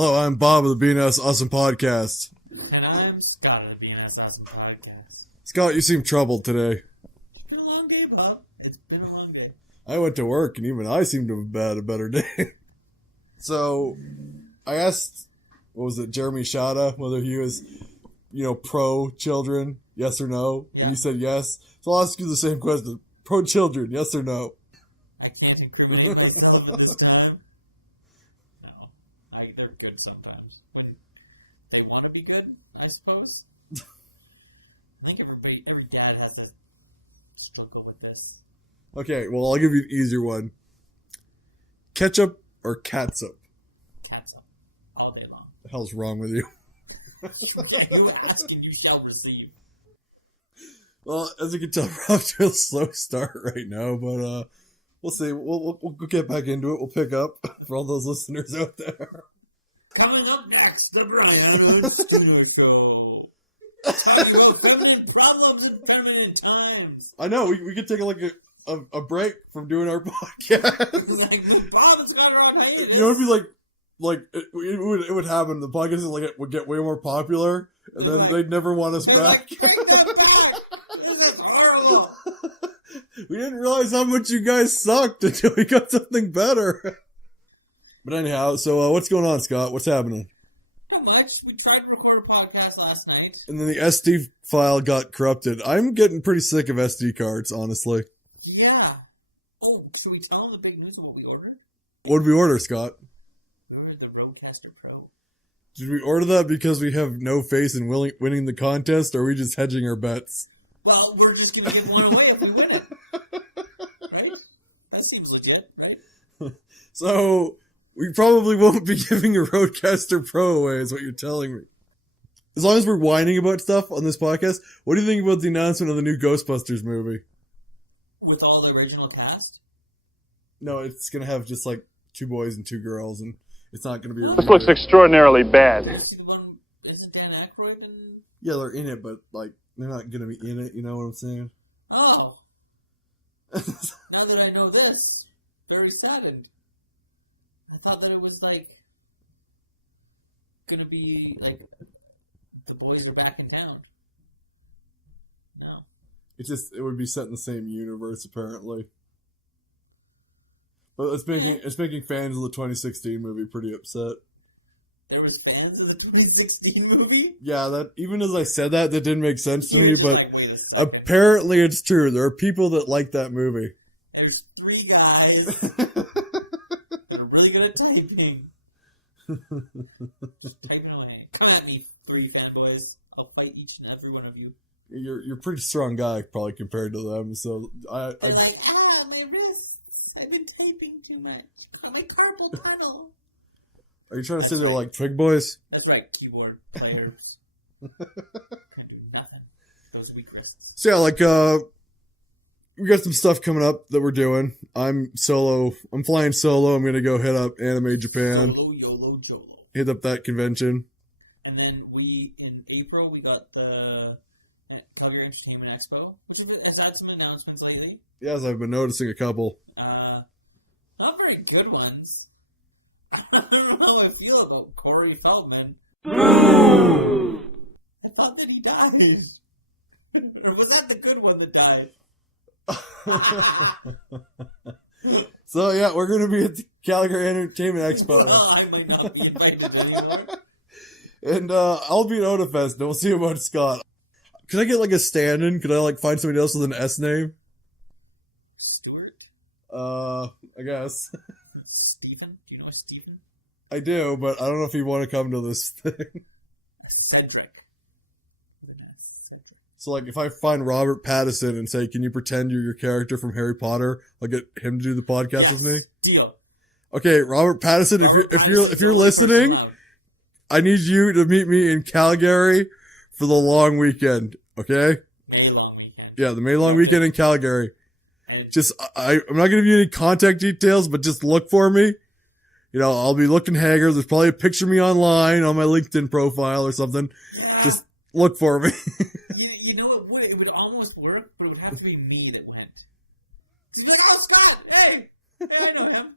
Hello, I'm Bob of the BNS Awesome Podcast. And I'm Scott of the BNS Awesome Podcast. Scott, you seem troubled today. It's been a long day, Bob. It's been a long day. I went to work, and even I seem to have had a better day. So, I asked, Jeremy Shada, whether he was, pro-children, yes or no? Yeah. And he said yes. So I'll ask you the same question. Pro-children, yes or no? I can't incriminate myself at this time. No. They're good sometimes. When they want to be good, I suppose. I think every dad has to struggle with this. Okay, well, I'll give you an easier one. Ketchup or catsup? Catsup. All day long. What the hell's wrong with you? You ask and you shall receive. Well, as you can tell, we're off to a slow start right now, but we'll see. We'll get back into it. We'll pick up for all those listeners out there. Coming up next, the Brian Studio Show. Talking about feminine problems and feminine times. I know, we could take a break from doing our podcast. Like, no problems got on hiatus. You know, it'd be it would happen. The podcast would get way more popular, and then they'd never want us back. Bring them back. This is horrible. We didn't realize how much you guys sucked until we got something better. But anyhow, so what's going on, Scott? What's happening? Not much. We tried to record a podcast last night. And then the SD file got corrupted. I'm getting pretty sick of SD cards, honestly. Yeah. Oh, so we tell them the big news of what we ordered? What did we order, Scott? We ordered the Rodecaster Pro. Did we order that because we have no faith in winning the contest, or are we just hedging our bets? Well, we're just going to give one away if we win it. Right? That seems legit, right? So, we probably won't be giving a Rodecaster Pro away, is what you're telling me. As long as we're whining about stuff on this podcast, what do you think about the announcement of the new Ghostbusters movie? With all the original cast? No, it's going to have just like 2 boys and 2 girls, and it's not going to be a... This looks extraordinarily bad. Isn't Dan Aykroyd in... Yeah, they're in it, but they're not going to be in it, you know what I'm saying? Oh. Now that I know this, very saddened. I thought that it was going to be the boys are back in town. No. It would be set in the same universe, apparently. But it's making fans of the 2016 movie pretty upset. There was fans of the 2016 movie? Yeah, that even as I said that didn't make sense to me, but apparently it's true. There are people that like that movie. There's 3 guys that are really good at typing. Typing away. Come at me, 3 fanboys. I'll fight each and every one of you. You're a pretty strong guy, probably, compared to them, so my wrists. I've been typing too much. My carpal tunnel. Are you trying to say they're like twig boys? That's right, keyboard players. Can't do nothing. Those weak wrists. So yeah, we got some stuff coming up that we're doing. I'm flying solo. I'm gonna go hit up Anime Japan. Solo, YOLO, JOLO. Hit up that convention. And then in April, we got the Calgary Entertainment Expo, which has had some announcements lately. Yes, I've been noticing a couple. Not very good ones. I don't know how I feel about Corey Feldman. I thought that he died. Or was that the good one that died? So yeah, we're going to be at the Calgary Entertainment Expo. Well, I might not be invited anymore. And I'll be at Otafest, and we'll see about Scott. Could I get a stand-in? Could I find somebody else with an S name? Stuart? I guess. Stephen? Do you know Stephen? I do, but I don't know if you want to come to this thing. Cedric. So, if I find Robert Pattinson and say, can you pretend you're your character from Harry Potter, I'll get him to do the podcast with me? Deal. Okay, Robert Pattinson, if you're listening, I need you to meet me in Calgary for the long weekend, okay? May long weekend. Yeah, the May long weekend in Calgary. Just, I'm not going to give you any contact details, but just look for me. I'll be looking haggard. There's probably a picture of me online on my LinkedIn profile or something. Just look for me. You know, it would almost work, but it would have to be me that went. She's like, oh, Scott, hey, I know him.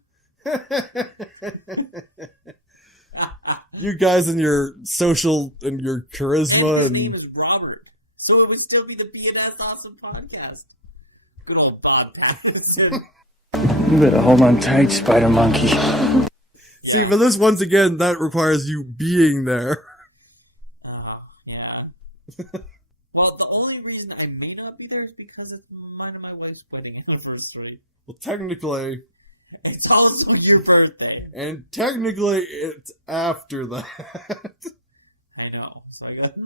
You guys and your social and your charisma His name and is Robert, so it would still be the BNS Awesome Podcast. Good old Bob Pattinson. You better hold on tight, Spider Monkey. see, but this once again that requires you being there. Oh, yeah. Well, the only reason I may not be there is because it's mine and my wife's wedding anniversary. Well, technically, It's also your birthday. and technically, it's after that. I know. So I got. I don't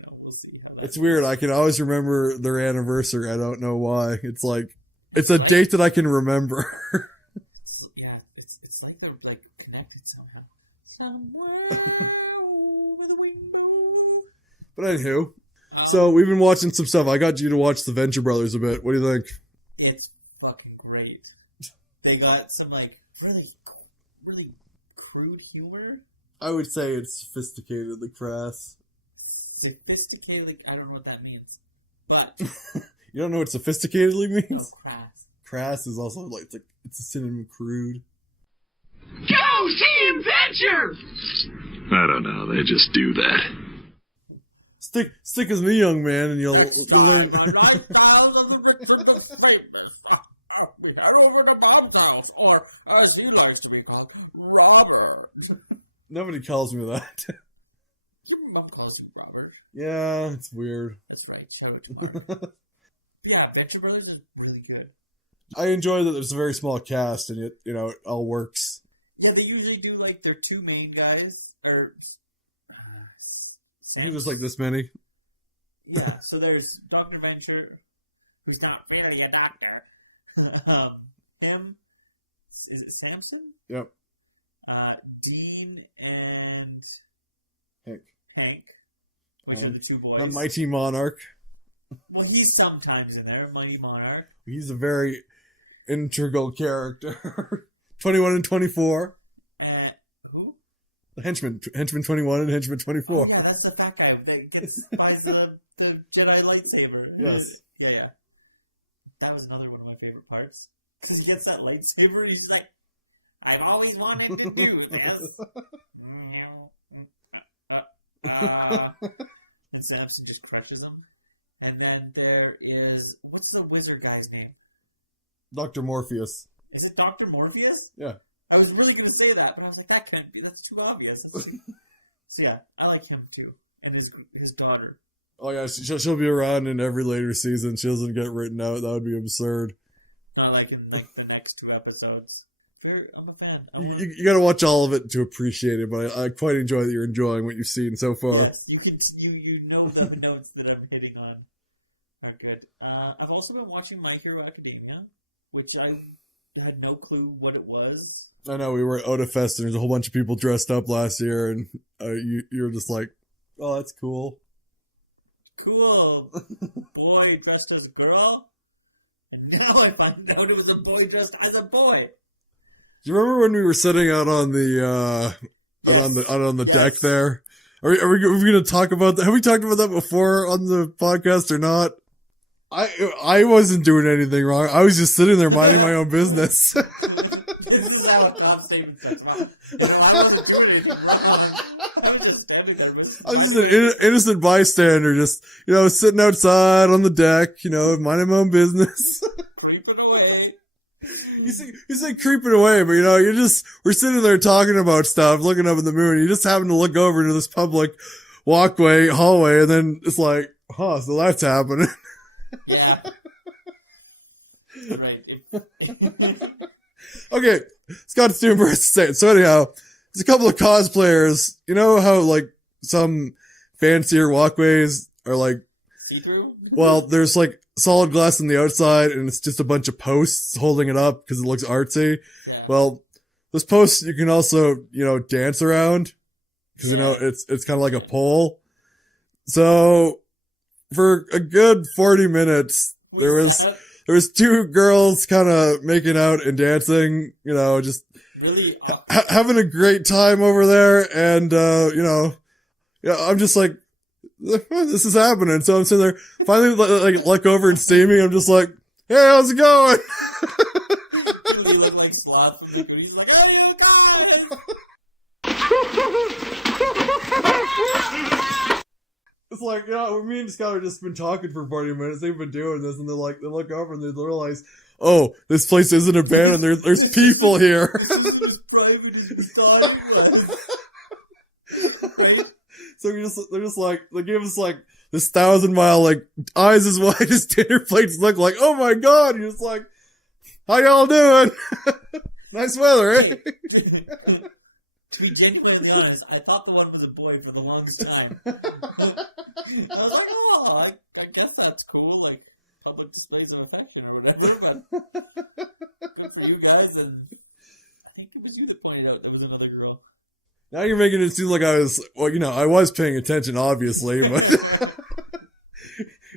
know. We'll see how that It's weird. I can always remember their anniversary. I don't know why. It's like it's a date that I can remember. Yeah, it's like they're like connected somehow. Somewhere over the rainbow. But anywho, so we've been watching some stuff. I got you to watch the Venture Brothers a bit. What do you think? It's fucking great. They got some like really crude humor. I would say it's sophisticatedly crass. Sophisticated. I don't know what that means. But You don't know what sophisticatedly no means? crass. Crass is also like it's a synonym of crude. Go see Adventure! I don't know, they just do that. Stick with me, young man, and you'll learn. I'm not found of the rich and the famous. We head over to Bob's house, or as he likes to be called, Robert. Nobody calls me that. Mom calls you Robert. Yeah, it's weird. That's right, show it to Mom. Yeah, Venture Brothers is really good. I enjoy that there's a very small cast and it all works. Yeah, they usually do like their two main guys, or I think there's like this many. Yeah, so there's Dr. Venture, who's not really a doctor. Him, is it Samson? Yep. Dean and Hank. which are And the two boys. The Mighty Monarch. Well, he's sometimes in there, Mighty Monarch. He's a very integral character. 21 and 24. Who? The Henchman 21 and Henchman 24. Yeah, that's the fat guy that buys the Jedi lightsaber. Yes. Yeah. That was another one of my favorite parts. Because he gets that lightsaber and he's like, I've always wanted to do this. And Samson just crushes him. And then there is, what's the wizard guy's name? Dr. Morpheus. Is it Dr. Morpheus? Yeah. I was really going to say that, but I was like, that can't be. That's too obvious. So yeah, I like him too. And his daughter. Oh yeah, she'll be around in every later season. She doesn't get written out. That would be absurd. Not like in like the next two episodes. I'm a fan. You got to watch all of it to appreciate it, but I quite enjoy that you're enjoying what you've seen so far. Yes, you know the notes that I'm hitting on are good. I've also been watching My Hero Academia, which I had no clue what it was. I know we were at Odafest and there's a whole bunch of people dressed up last year, and you were just like, "Oh, that's cool." Cool. Boy dressed as a girl, and now I find out it was a boy dressed as a boy. Do you remember when we were sitting out on the on the deck there? Are we going to talk about that? Have we talked about that before on the podcast or not? I wasn't doing anything wrong. I was just sitting there minding my own business. This is how Tom Stevens says, I wasn't doing anything wrong. I was just standing there. I was just an innocent bystander, just sitting outside on the deck, minding my own business. Creeping away. You say creeping away, but we're sitting there talking about stuff, looking up at the moon. You just happen to look over into this public hallway, and then it's like, so that's happening. Yeah. Right. Okay, Scott Stuber is saying. So anyhow, there's a couple of cosplayers. You know how like some fancier walkways are like, see-through? well, there's like solid glass on the outside and it's just a bunch of posts holding it up because it looks artsy. Yeah. Well, those posts you can also, dance around because, it's kind of like a pole. So for a good 40 minutes, there was two girls kind of making out and dancing, just Really? having a great time over there. And, I'm just like, this is happening. So I'm sitting there, finally look over and see me. I'm just like, hey, how's it going? He looked like Sloth from the Goonies. He's like, hey, you guys! It's like, me and Scott have just been talking for 40 minutes. They've been doing this, and they look over and they realize, oh, this place isn't abandoned. There's people here. So they're just like, they give us like this 1,000-mile, like, eyes as wide as dinner plates look, like, oh my god. You're just like, how y'all doing? Nice weather, eh? To be genuinely honest, I thought the one was a boy for the longest time. I was like, oh, I guess that's cool, like, public displays of affection or whatever, but good for you guys, and I think it was you that pointed out there was another girl. Now you're making it seem like I was paying attention, obviously, but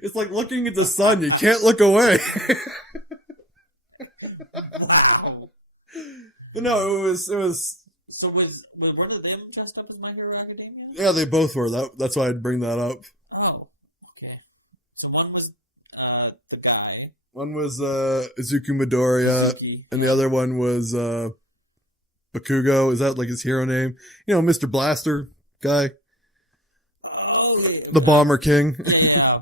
it's like looking at the sun. You can't look away. Wow. But no, it was. So was one of them dressed up as My Hero Academia? Yeah, they both were. That's why I'd bring that up. Oh, okay. So one was the guy. One was Izuku Midoriya, Suki. and the other one was Bakugo. Is that like his hero name? Mr. Blaster guy, Oh, yeah. the Bomber King, Yeah.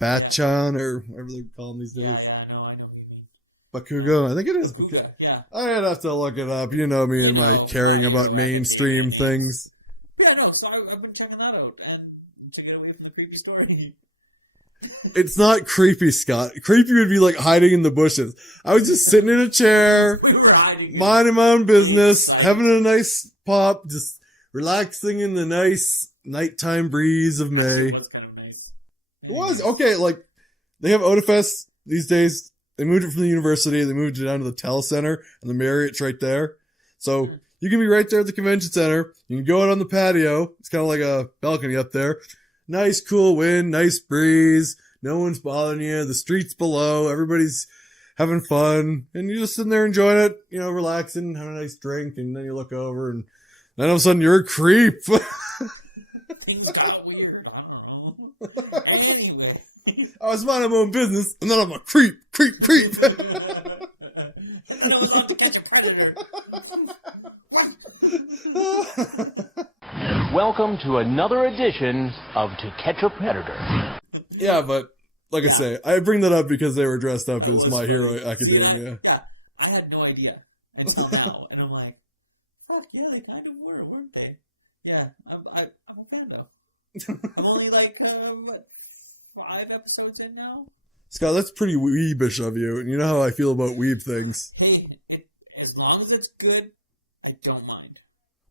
Batchan, or whatever they call him these days. Yeah, I know who you mean. Bakugo, I think it is. Okay, yeah. I'd have to look it up. You know me and my caring about mainstream things. Yeah, no, so I've been checking that out, and to get away from the creepy story. It's not creepy, Scott. Creepy would be like hiding in the bushes. I was just sitting in a chair, We were hiding. minding my own business, having a nice pop, just relaxing in the nice nighttime breeze of May. It was kind of nice. It was. Okay, like, they have Otafest these days. They moved it from the university. They moved it down to the Telecenter, and the Marriott's right there. So you can be right there at the convention center. You can go out on the patio. It's kind of like a balcony up there. Nice cool wind, nice breeze. No one's bothering you. The street's below. Everybody's having fun. And you're just sitting there enjoying it, relaxing, having a nice drink. And then you look over, and then all of a sudden you're a creep. Things got weird. I don't know. Anyway. I was minding my own business, and then I'm a creep. And I was on To Catch a Predator. Welcome to another edition of To Catch a Predator. Yeah, but like I say, I bring that up because they were dressed up as My Hero See, Academia. I had no idea until now, and I'm like, fuck yeah, they kind of were, weren't they? Yeah, I'm a fan though. I'm only like 5 episodes in now. Scott, that's pretty weebish of you, and you know how I feel about weeb things. Hey, as long as it's good, I don't mind.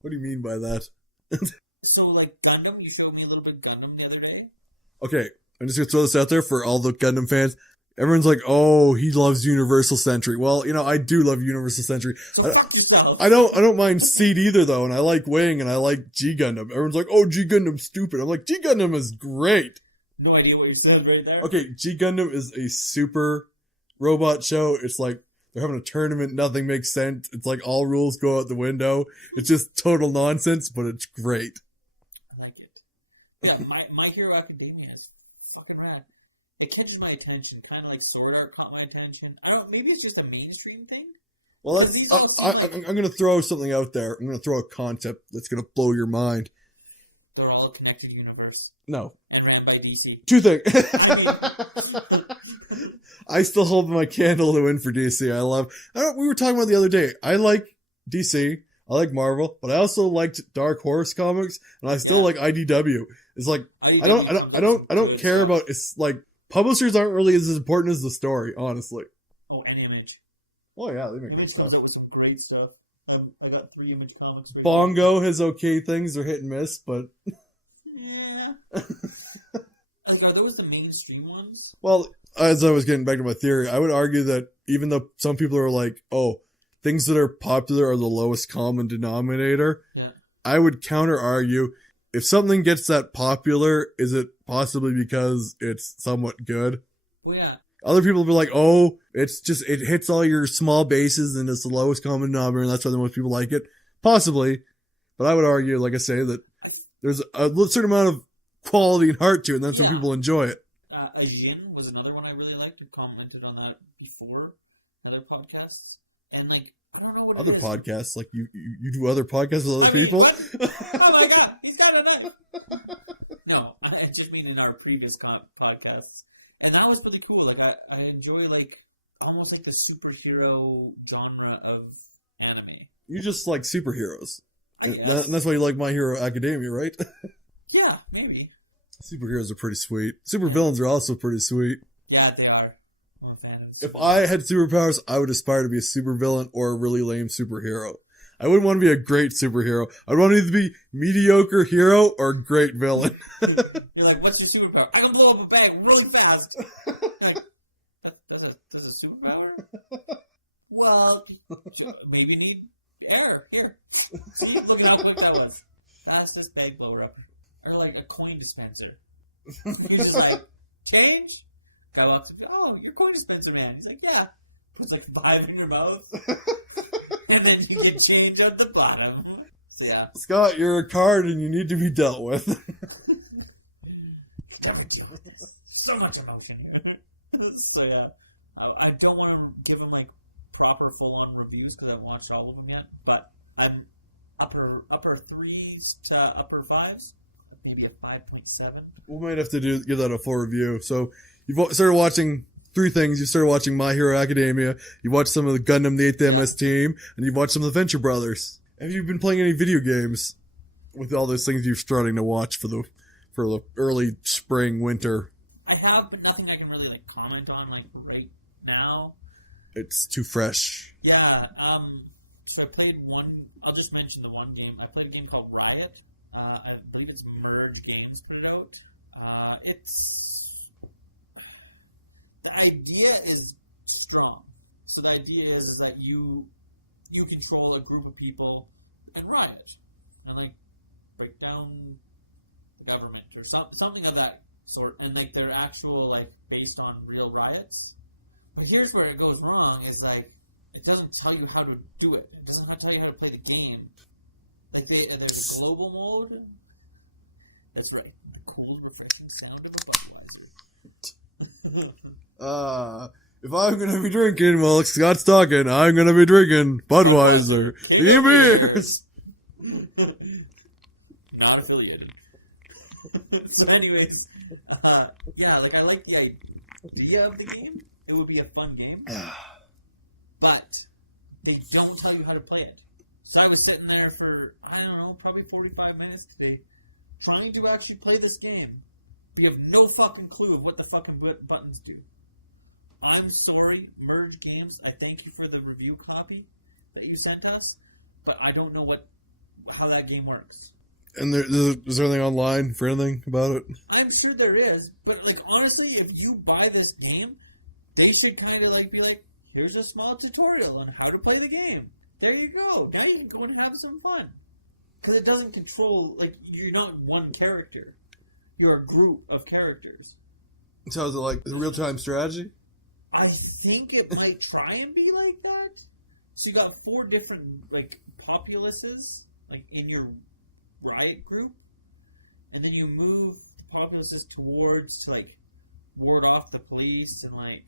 What do you mean by that? So, like Gundam, you showed me a little bit of Gundam the other day. Okay, I'm just gonna throw this out there for all the Gundam fans. Everyone's like, oh, he loves Universal Century. Well, I do love Universal Century. So fuck yourself. I don't mind Seed either, though, and I like Wing, and I like G Gundam. Everyone's like, oh, G Gundam's stupid. I'm like, G Gundam is great. No idea what you said right there. Okay, G Gundam is a super robot show. It's like they're having a tournament. Nothing makes sense. It's like all rules go out the window. It's just total nonsense, but it's great. I like it. Yeah, my Hero Academia is fucking rad. It catches my attention, kind of like Sword Art caught my attention. I don't. Maybe it's just a mainstream thing. Well, I'm going to throw something out there. I'm going to throw a concept that's going to blow your mind. They're all connected universe No. and ran by DC. Two things. I still hold my candle to win for DC. We were talking about the other day. I like DC. I like Marvel, but I also liked Dark Horse comics, and I still like IDW. It's like, I don't care about, it's like, publishers aren't really as important as the story, honestly. Oh, and Image. Oh yeah, they make good Image stuff. comes out with some great stuff. I got 3 Image comics. Right Bongo has okay things. They're hit and miss, but Yeah. Are those the mainstream ones? well, as I was getting back to my theory, I would argue that even though some people are like, oh, things that are popular are the lowest common denominator, Yeah. I would counter argue, if something gets that popular, is it possibly because it's somewhat good? Well, yeah. Other people will be like, oh, it hits all your small bases and it's the lowest common denominator and that's why the most people like it. Possibly. But I would argue, like I say, that there's a certain amount of quality and heart to it and that's when people enjoy it. Ajin was another one I really liked. You commented on that before in other podcasts. And, like, I don't know what Other it is. podcasts, like you do other podcasts with other people. Oh my god, he's got enough. No, I just mean in our previous podcasts, and that was really cool. Like I enjoy like almost like the superhero genre of anime. You just like superheroes. I And guess. that's why you like My Hero Academia, right? Yeah, maybe. Superheroes are pretty sweet. Supervillains are also pretty sweet. Yeah, they are. I'm fans. If I had superpowers, I would aspire to be a supervillain or a really lame superhero. I wouldn't want to be a great superhero. I'd want to either be mediocre hero or great villain. You're like, what's your superpower? I can blow up a bag really fast. Like, that's a superpower? Well, maybe need air. Here. See, look at how quick that was. Fastest bag blower up. Or like a coin dispenser. He's just like, change? Guy walks up, oh, you're coin dispenser man. He's like, yeah. Puts like 5 in your mouth. And then you get change on the bottom. So yeah. Scott, you're a card and you need to be dealt with. Never deal with this. So much emotion here. So yeah. I don't want to give them like proper full-on reviews because I haven't watched all of them yet. But I'm upper 3s to upper 5s. Maybe a 5.7. We might have to give that a full review. So you've started watching 3 things. You started watching My Hero Academia. You watched some of the Gundam, the 8th MS team, and you've watched some of the Venture Brothers. Have you been playing any video games with all those things you're starting to watch for the early spring, winter? I have, but nothing I can really like comment on like right now. It's too fresh. Yeah. So I played one. I'll just mention the one game. I played a game called Riot. I believe it's Merge Games put it out. The idea is strong. So the idea is that you control a group of people and riot, and like break down the government or something of that sort. And like they're actual like based on real riots. But here's where it goes wrong: is like it doesn't tell you how to do it. It doesn't tell you how to play the game. Like there's a global mode. That's right. The cold, refreshing sound of a Budweiser. If I'm gonna be drinking while Scott's talking, I'm gonna be drinking Budweiser. Give me beers! Not affiliated. So anyways, yeah, like I like the idea of the game. It would be a fun game. But they don't tell you how to play it. So I was sitting there for, I don't know, probably 45 minutes today, trying to actually play this game. We have no fucking clue of what the fucking buttons do. I'm sorry, Merge Games, I thank you for the review copy that you sent us, but I don't know how that game works. And is there anything online for anything about it? I'm sure there is, but like honestly, if you buy this game, they should kind of like be like, here's a small tutorial on how to play the game. There you go. Now you can go and have some fun. Because it doesn't control, like, you're not one character. You're a group of characters. So is it like a real-time strategy? I think it might try and be like that. So you got 4 different, like, populaces, like, in your riot group. And then you move the populaces towards, to, like, ward off the police and, like,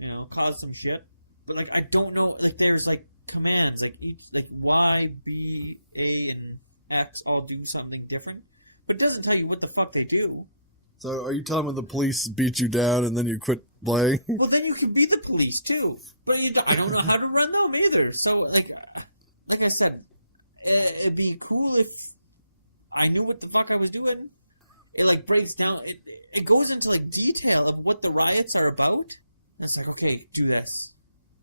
you know, cause some shit. But, like, I don't know, like, there's, like, commands, like each, like Y, B, A, and X all do something different, but it doesn't tell you what the fuck they do. So are you telling me the police beat you down and then you quit playing? Well, then you can be the police too, but I don't know how to run them either. So, like I said, it'd be cool if I knew what the fuck I was doing. It like breaks down. It goes into like detail of what the riots are about. And it's like, okay, do this.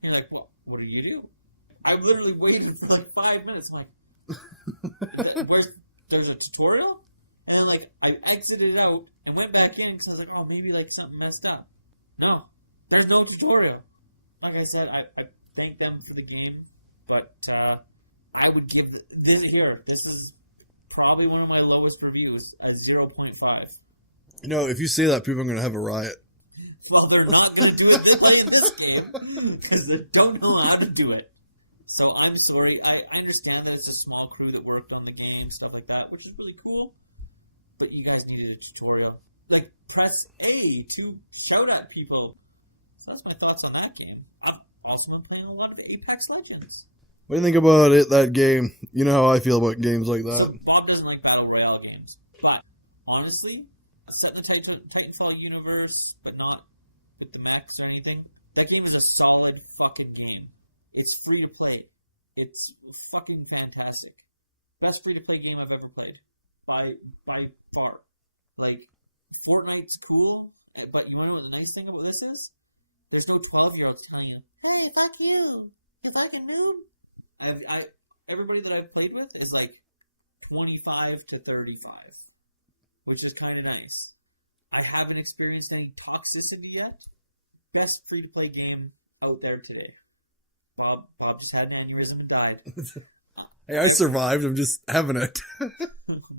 And you're like, what do you do? I literally waited for like 5 minutes. I'm like, there's a tutorial? And then like, I exited out and went back in because I was like, oh, maybe like something messed up. No, there's no tutorial. Like I said, I thank them for the game, but I would give this here. This is probably one of my lowest reviews, a 0.5. You know, if you say that, people are going to have a riot. Well, they're not going to do it in this game because they don't know how to do it. So I'm sorry. I understand that it's a small crew that worked on the game, stuff like that, which is really cool. But you guys needed a tutorial. Like, press A to shout at people. So that's my thoughts on that game. Also, I'm playing a lot of Apex Legends. What do you think about it? That game? You know how I feel about games like that. So Bob doesn't like battle royale games, but honestly, a set the Titanfall universe, but not with the mechs or anything. That game is a solid fucking game. It's free to play. It's fucking fantastic. Best free to play game I've ever played, by far. Like, Fortnite's cool, but you want to know what the nice thing about this is? There's no 12-year-olds telling you, "Hey, fuck you, the fucking moon." Everybody that I've played with is like 25 to 35, which is kind of nice. I haven't experienced any toxicity yet. Best free-to-play game out there today. Bob just had an aneurysm and died. Hey, I survived. I'm just having it.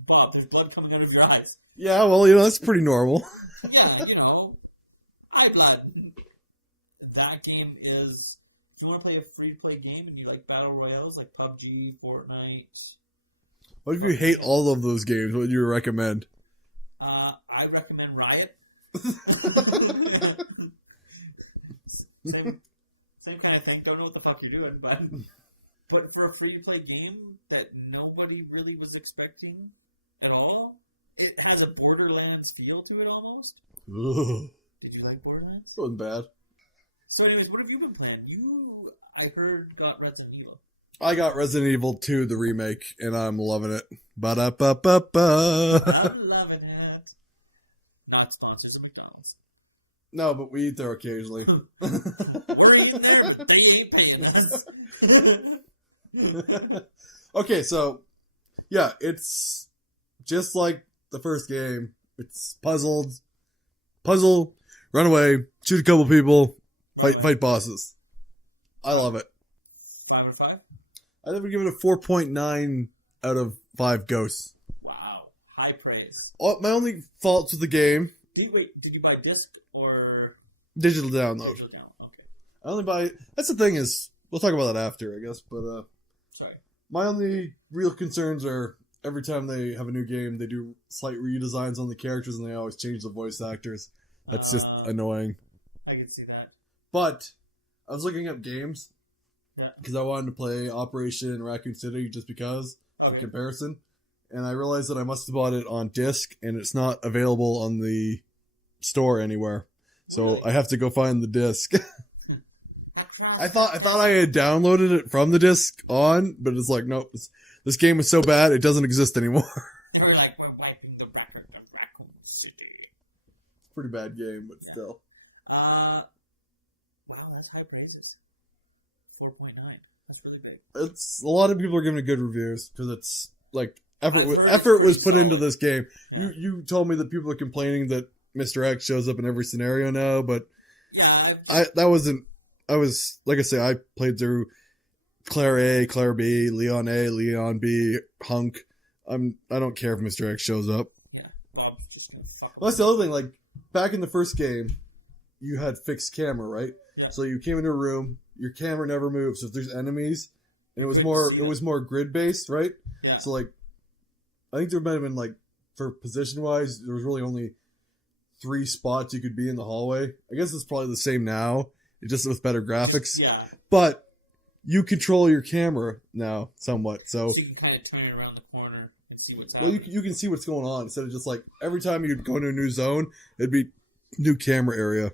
Bob, there's blood coming out of your eyes. Yeah, well, you know, that's pretty normal. Yeah, you know, eye blood. That game is... If you want to play a free-to-play game and you like battle royales like PUBG, Fortnite... What if you hate all of those games? What would you recommend? I recommend Riot. Same kind of thing. Don't know what the fuck you're doing, but for a free-to-play game that nobody really was expecting at all, it has a Borderlands feel to it almost. Ugh. Did you like Borderlands? It wasn't bad. So anyways, what have you been playing? You, I heard, got Resident Evil. I got Resident Evil 2, the remake, and I'm loving it. Ba-da-ba-ba-ba. I'm loving it. Not sponsors of McDonald's. No, but we eat there occasionally. We're eating there, but they ain't paying us. Okay, so, yeah, it's just like the first game. It's puzzle, run away, shoot a couple people, fight bosses. I love it. 5 out of 5? I would give it a 4.9 out of 5 ghosts. Wow. High praise. My only faults with the game... Did you buy disc or... Digital download. Digital down? Okay. I only buy... That's the thing is... We'll talk about that after, I guess, but... Sorry. My only real concerns are... Every time they have a new game, they do slight redesigns on the characters, and they always change the voice actors. That's just annoying. I can see that. But... I was looking up games... Yeah. Because I wanted to play Operation Raccoon City just because, for comparison. And I realized that I must have bought it on disc, and it's not available on the store anywhere. So Really? I have to go find the disc. I thought I had downloaded it from the disc on, but it's like, nope, this game is so bad, it doesn't exist anymore. They were like, we're wiping the record of Raccoon City. Pretty bad game, but still. Wow, that's high praises. 4.9. That's really big. It's a lot of people are giving it good reviews because it's like I've heard effort it's was put pretty into solid. this game. Yeah. You told me that people are complaining that Mr. X shows up in every scenario now, but Yeah, that wasn't. I was like I say, I played through Claire A, Claire B, Leon A, Leon B, Hunk. I don't care if Mr. X shows up. yeah. Rob's just gonna fuck Well, that's the other thing. Like back in the first game, you had fixed camera, right? Yeah. So you came into a room, your camera never moves. So if there's enemies, and it was Couldn't see them. more grid based, right? Yeah. So like, I think there might have been like for position wise, there was really only 3 spots you could be in the hallway. I guess it's probably the same now, it's just with better graphics. Yeah. But you control your camera now somewhat. So So you can kind of turn it around the corner and see what's well, happening. you can see what's going on instead of just like every time you'd go into a new zone, it'd be new camera area.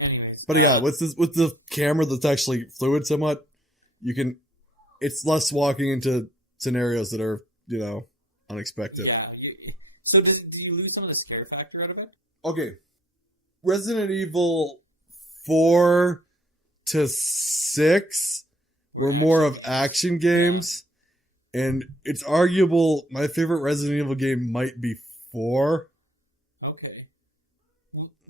Anyways. But yeah, with the camera that's actually fluid somewhat, it's less walking into scenarios that are, unexpected. Yeah. So do you lose some of the scare factor out of it? Okay. Resident Evil 4 to 6 were more of action games, and it's arguable my favorite Resident Evil game might be 4. Okay.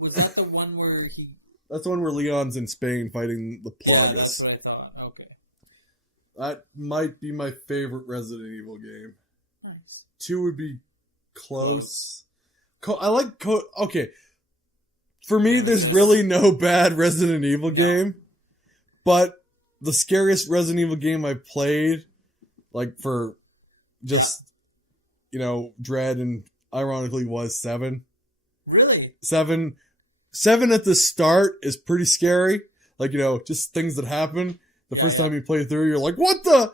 Was that the one where he... That's the one where Leon's in Spain fighting the Yeah, Plagas. that's what I thought. Okay. That might be my favorite Resident Evil game. Nice. 2 would be close. I like okay. For me, there's really no bad Resident Evil game, but the scariest Resident Evil game I played, like for just, dread and ironically was 7. Really? 7 at the start is pretty scary. Like, just things that happen. The first time you play through, you're like, what the?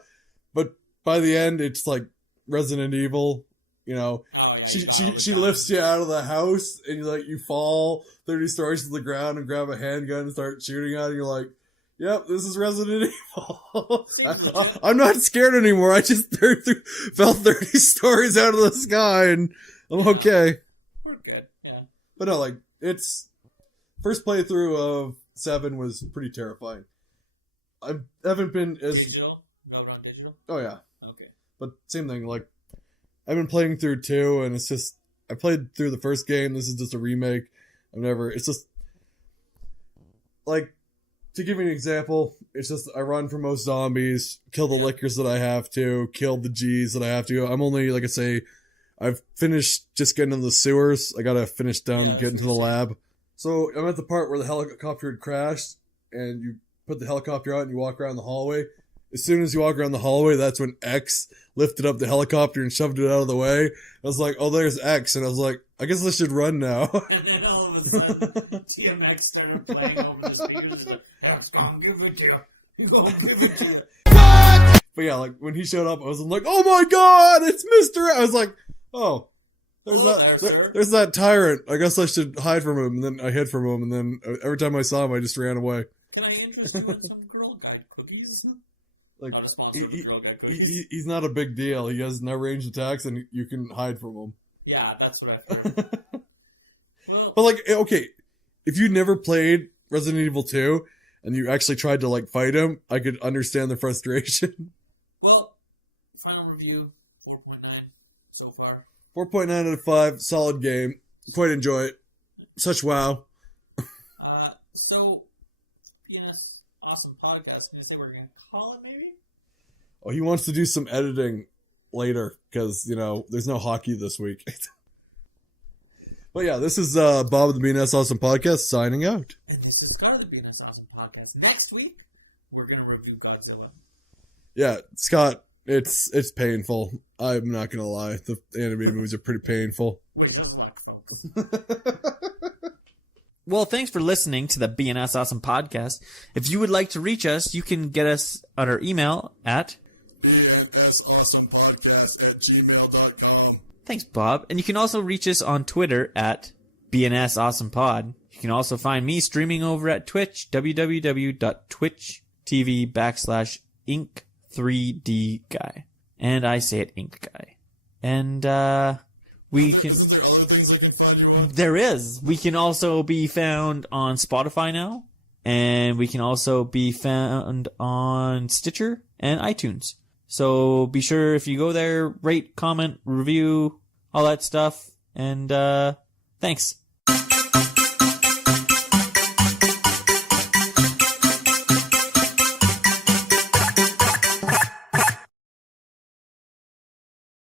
But by the end, it's like Resident Evil. You know, she lifts you out of the house, and you fall 30 stories to the ground and grab a handgun and start shooting at it. And you're like, yep, this is Resident Evil. I'm not scared anymore. I just fell 30 stories out of the sky, and I'm okay. We're good, yeah. But no, like, it's first playthrough of 7 was pretty terrifying. I haven't been as digital. No, on digital. Oh yeah, Okay. but same thing. Like, I've been playing through 2, and it's just I played through the first game. This is just a remake. It's just like, to give you an example, it's just I run from most zombies, kill the lickers that I have to, kill the G's that I have to. I'm only, like I say, I've finished just getting in the sewers. I gotta finish down getting to the lab. So I'm at the part where the helicopter had crashed, and you put the helicopter out and you walk around the hallway. As soon as you walk around the hallway, that's when X lifted up the helicopter and shoved it out of the way. I was like, oh, there's X. And I was like, I guess I should run now. And then all of a sudden, TMX started playing over the speakers. X gonna give it to you. He's gonna give it to you. But yeah, like, when he showed up, I was like, oh my god, it's Mr. I was like, oh, there's that tyrant. I guess I should hide from him. And then I hid from him. And then every time I saw him, I just ran away. Can I interest you in some Girl Guide cookies? Like, Not a sponsor of Girl Guide cookies. he's not a big deal. He has no range attacks, and you can hide from him. Yeah, that's what I've heard. Well, But like, okay, if you never played Resident Evil 2 and you actually tried to like fight him, I could understand the frustration. well, final review, 4.9 so far. 4.9 out of 5, solid game. Quite enjoy it. Such wow. So, PNS Awesome Podcast. Can I say we're going to call it maybe? Oh, he wants to do some editing later because, there's no hockey this week. But yeah, this is Bob of the BNS Awesome Podcast signing out. And this is Scott of the BNS Awesome Podcast. Next week, we're going to review Godzilla. Yeah, Scott, it's painful. I'm not going to lie. The animated movies are pretty painful. Wish us luck, folks. Well, thanks for listening to the BNS Awesome Podcast. If you would like to reach us, you can get us on our email at bnsawesomepodcast@gmail.com. Thanks, Bob. And you can also reach us on Twitter at BNS Awesome Pod. You can also find me streaming over at Twitch, www.twitch.tv/Ink3D Guy. And I say it Ink Guy. And, we can... There is. We can also be found on Spotify now. And we can also be found on Stitcher and iTunes. So be sure if you go there, rate, comment, review, all that stuff. And, thanks.